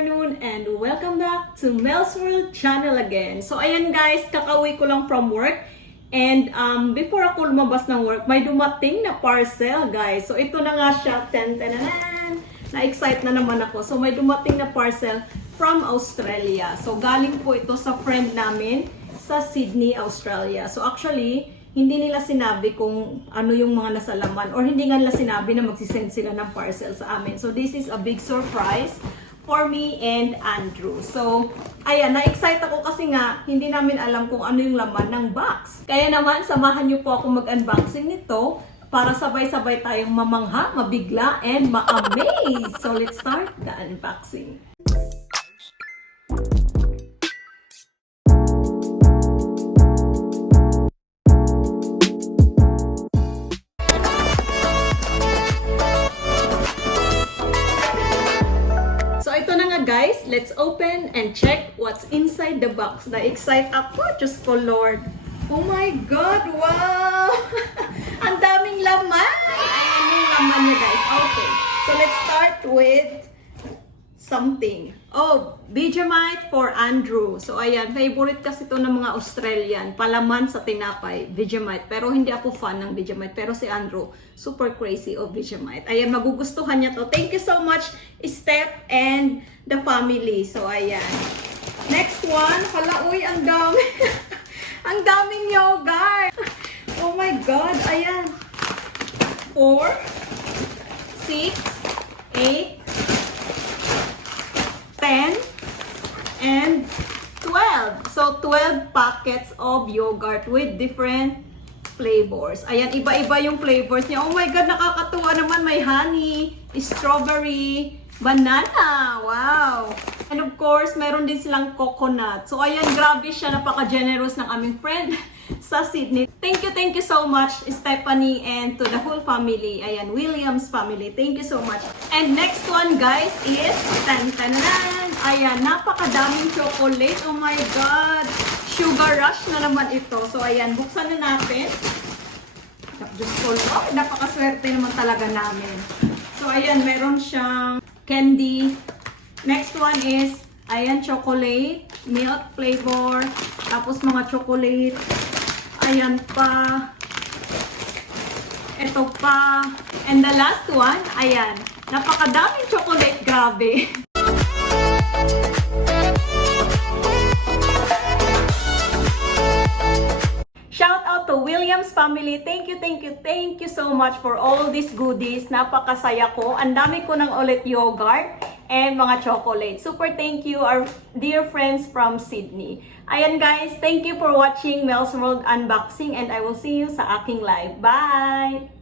afternoon and welcome back to Mhel's World channel again. So ayan guys, kakauwi ko lang from work and before ako lumabas ng work, may dumating na parcel guys. So ito na nga siya, na-excite na naman ako. So may dumating na parcel from Australia. So galing po ito sa friend namin sa Sydney, Australia. So actually, hindi nila sinabi kung ano yung mga nasa laman or hindi nga nila sinabi na magsisend sila ng parcel sa amin. So this is a big surprise for me and Andrew. So ayan, na-excite ako kasi nga hindi namin alam kung ano yung laman ng box. Kaya naman, samahan niyo po ako mag-unboxing nito para sabay-sabay tayong mamangha, mabigla, and ma-amaze. So let's start the unboxing. Guys, let's open and check what's inside the box. Na-excite ako, Diyos ko Lord. Oh my God, wow! Ang daming laman! Ayan yung laman niya guys. Okay, so let's start with something. Oh, Vegemite for Andrew. So ayan, favorite kasi ito ng mga Australian. Palaman sa tinapay, Vegemite. Pero hindi ako fan ng Vegemite. Pero si Andrew, super crazy of Vegemite. Ayan, magugustuhan niya to. Thank you so much, Steph and the family. So ayan. Next one, hala, uy, ang dami. Ang daming yogurt. Oh my God, ayan. 4, 6, 8, 10, and 12. So, 12 packets of yogurt with different flavors. Ayan, iba-iba yung flavors niya. Oh my God, nakakatuwa naman. May honey, strawberry, banana. Wow! And of course, meron din silang coconut. So, ayan, grabe siya. Napaka-generous ng aming friend sa Sydney. Thank you so much, Stephanie, and to the whole family. Ayan, Williams family. Thank you so much. And next one, guys, is tan-tanan. Ayan, napakadaming chocolate. Oh my God! Sugar rush na naman ito. So, ayan, buksan na natin. Diyos ko, oh, napakaswerte naman talaga namin. So, ayan, meron siyang candy. Next one is, ayan, chocolate, milk flavor, tapos mga chocolate, ayan pa, ito pa, and the last one, ayan, napakadaming chocolate, grabe. Shout out to Williams family. Thank you so much for all these goodies. Napakasaya ko. Ang dami ko ng ulit yogurt and mga chocolate. Super thank you our dear friends from Sydney. Ayan guys, thank you for watching Mhel's World Unboxing and I will see you sa aking live. Bye!